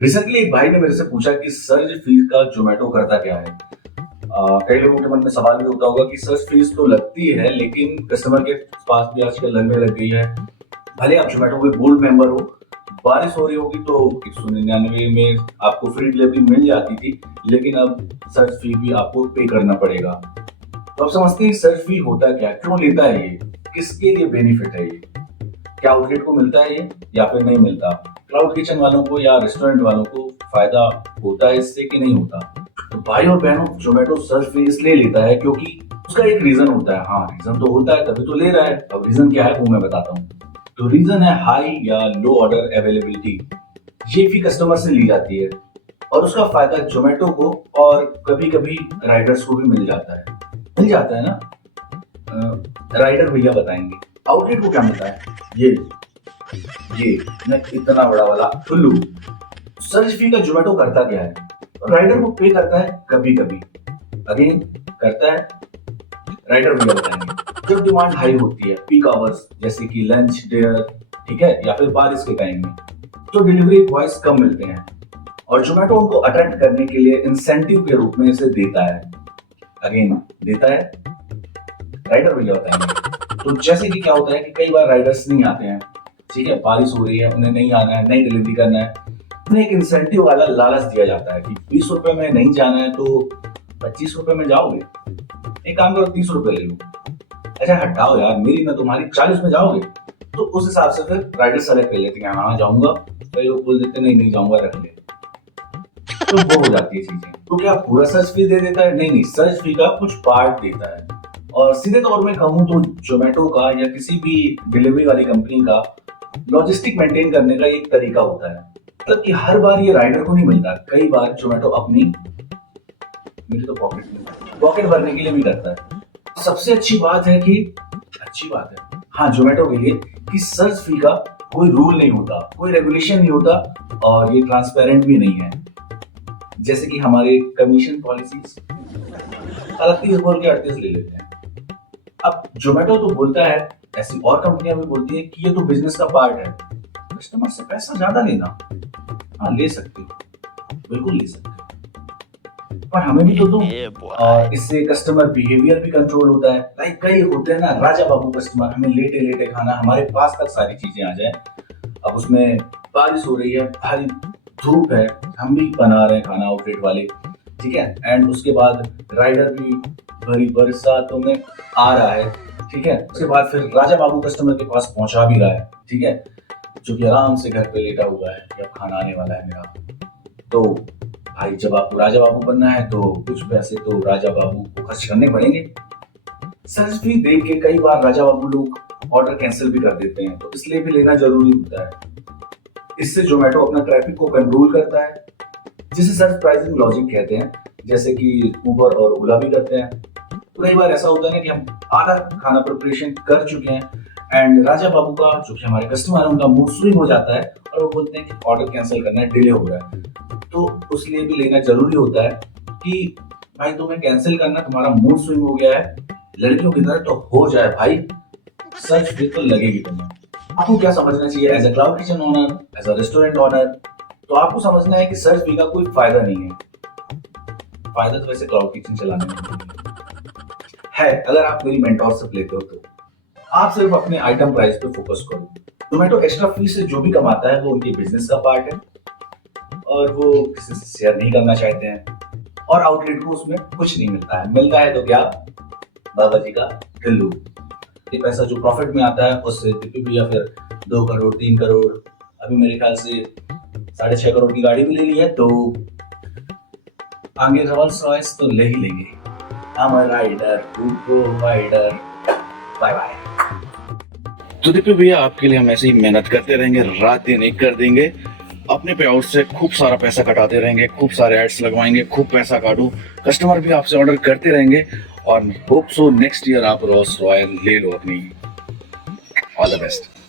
Recently एक भाई ने मेरे से पूछा कि सर्च फीस का जोमेटो करता क्या है। कई लोगों के मन में सवाल भी होता होगा कि सर्च फीस तो लगती है लेकिन कस्टमर के पास भी आजकल लगने लग गई है। भले आप जोमेटो के गोल्ड मेंबर हो, बारिश हो रही होगी तो 199 में आपको फ्री डिलीवरी मिल जाती थी, लेकिन अब सर्च फी भी आपको पे करना पड़ेगा। तो आप समझते हैं सर्च फी होता क्या, क्यों लेता है ये, किसके लिए बेनिफिट है ये, क्या आउटलेट को मिलता है ये या फिर नहीं मिलता, क्लाउड किचन वालों को या रेस्टोरेंट वालों को फायदा होता है इससे कि नहीं होता। तो भाई और बहनों, जोमेटो सर्च फी इसलिए लेता है क्योंकि उसका एक रीजन होता है। हाँ, रीजन तो होता है तभी तो ले रहा है। अब रीजन क्या है वो मैं बताता हूँ। तो रीजन है हाई या लो ऑर्डर अवेलेबिलिटी। ये फी कस्टमर से ली जाती है और उसका फायदा जोमेटो को और कभी कभी राइडर्स को भी मिल जाता है ना। राइडर भैया बताएंगे। आउटलेट को क्या मिलता है, ये मैं इतना बड़ा वाला उल्लू। सर्च फी का जोमेटो करता क्या है, राइडर को पे करता है कभी कभी, अगेन करता है राइडर भैया बताएंगे। जब डिमांड हाई होती है, पीक आवर्स जैसे कि लंच, डिनर, ठीक है, या फिर बारिश के टाइम में, तो डिलीवरी बॉयज कम मिलते हैं और जोमेटो उनको अटेंड करने के लिए इंसेंटिव के रूप में इसे देता है। अगेन देता है राइडर भैया बताएंगे। तो जैसे कि क्या होता है कि कई बार राइडर्स नहीं आते हैं, ठीक है, बारिश हो रही है, उन्हें नहीं आना है, नहीं डिलीवरी करना है, उन्हें एक इंसेंटिव वाला लालच दिया जाता है कि 20 रुपए में नहीं जाना है तो 25 रुपए में जाओगे, एक काम करो 30 रुपए ले लो। अच्छा हटाओ यार, मेरी ना तुम्हारी, 40 में जाओगे। तो उस हिसाब से फिर राइडर सेलेक्ट कर लेते हैं, हाँ जाऊंगा। कई लोग बोल देते नहीं नहीं जाऊंगा, रख ले। तो वो हो जाती है चीजें। तो क्या पूरा सर्च फी दे देता है? नहीं नहीं, सर्च फी का कुछ पार्ट देता है। और सीधे तौर में कहूँ तो जोमेटो का या किसी भी डिलीवरी वाली कंपनी का लॉजिस्टिक मेंटेन करने का एक तरीका होता है। मतलब कि हर बार ये राइडर को नहीं मिलता, कई बार जोमेटो अपनी, मेरी तो पॉकेट भरने के लिए भी करता है। सबसे अच्छी बात है, हाँ जोमेटो के लिए, कि सर्च फी का कोई रूल नहीं होता, कोई रेगुलेशन नहीं होता और ये ट्रांसपेरेंट भी नहीं है। जैसे कि हमारे कमीशन पॉलिसीज 38 बोल के 38 ले लेते हैं। अब जोमेटो तो बोलता है, ऐसी और कंपनियां भी बोलती है कि ये तो बिजनेस का पार्ट है, कस्टमर से पैसा ज्यादा लेना। हाँ ले सकते हो, बिल्कुल ले सकते हो, पर हमें भी तो दो। और इससे कस्टमर बिहेवियर भी कंट्रोल होता है। लाइक कई होते हैं ना राजा बाबू कस्टमर, हमें लेटे लेटे खाना, हमारे पास तक सारी चीजें आ जाए। अब उसमें बारिश हो रही है, भारी धूप है, हम भी बना रहे हैं खाना आउटलेट वाले, ठीक है, एंड उसके बाद राइडर भी भरी बरसातों में आ रहा है, ठीक है, उसके बाद फिर राजा बाबू कस्टमर के पास पहुंचा भी रहा है, ठीक है, जो कि आराम से घर पे लेटा हुआ है कि अब खाना आने वाला है मेरा। तो भाई जब आपको राजा बाबू बनना है तो कुछ पैसे तो राजा बाबू को खर्च करने पड़ेंगे। सर्च फी देख के कई बार राजा बाबू लोग ऑर्डर कैंसिल भी कर देते हैं, तो इसलिए भी लेना जरूरी होता है। इससे जोमेटो अपना ट्रैफिक को कंट्रोल करता है, जिसे सर्च प्राइसिंग लॉजिक कहते हैं, जैसे कि उबर और ओला भी करते हैं। तो कई बार ऐसा होता है ना कि हम आधा खाना प्रिपरेशन कर चुके हैं एंड राजा बाबू का, जो कि हमारे कस्टमर है, उनका मूड स्विंग हो जाता है और वो बोलते हैं कि ऑर्डर कैंसिल करना है, डिले हो रहा है। तो उसलिए भी लेना जरूरी होता है कि भाई तुम्हें कैंसिल करना, तुम्हारा मूड स्विंग हो गया है, लड़कियों की तरह तो हो जाए भाई, सर्च फी तो लगेगी तुम्हें। आपको क्या समझना चाहिए as a cloud kitchen owner, as a restaurant owner? तो आपको समझना है कि सर्च फी का कोई फायदा नहीं है। फायदा तो वैसे क्लाउड किचन चलाने में है, अगर आप मेरी मेंटरशिप लेते हो तो। आप सिर्फ अपने आइटम प्राइस पे फोकस करो। जोमेटो एक्स्ट्रा फी से जो भी कमाता है वो उनके बिजनेस का पार्ट है और वो किसी से शेयर नहीं करना चाहते हैं, और आउटलेट को उसमें कुछ नहीं मिलता है। मिलता है तो क्या, बाबा जी का टिल्लू। ये पैसा जो प्रॉफिट में आता है उससे दीपी भैया फिर 2 करोड़ 3 करोड़, अभी मेरे ख्याल से 6.5 करोड़ की गाड़ी भी ले ली है, तो आगे रोल्स रॉयस तो ले ही लेंगे। I'm a rider, to provider. Bye bye. तो दीपक भैया, आपके लिए हम ऐसे ही मेहनत करते रहेंगे, रात दिन एक कर देंगे, अपने पे आउट से खूब सारा पैसा कटाते रहेंगे, खूब सारे एड्स लगवाएंगे, खूब पैसा काटू, कस्टमर भी आपसे ऑर्डर करते रहेंगे और होप सो नेक्स्ट ईयर आप रोल्स रॉयल ले लो अपनी। All the best.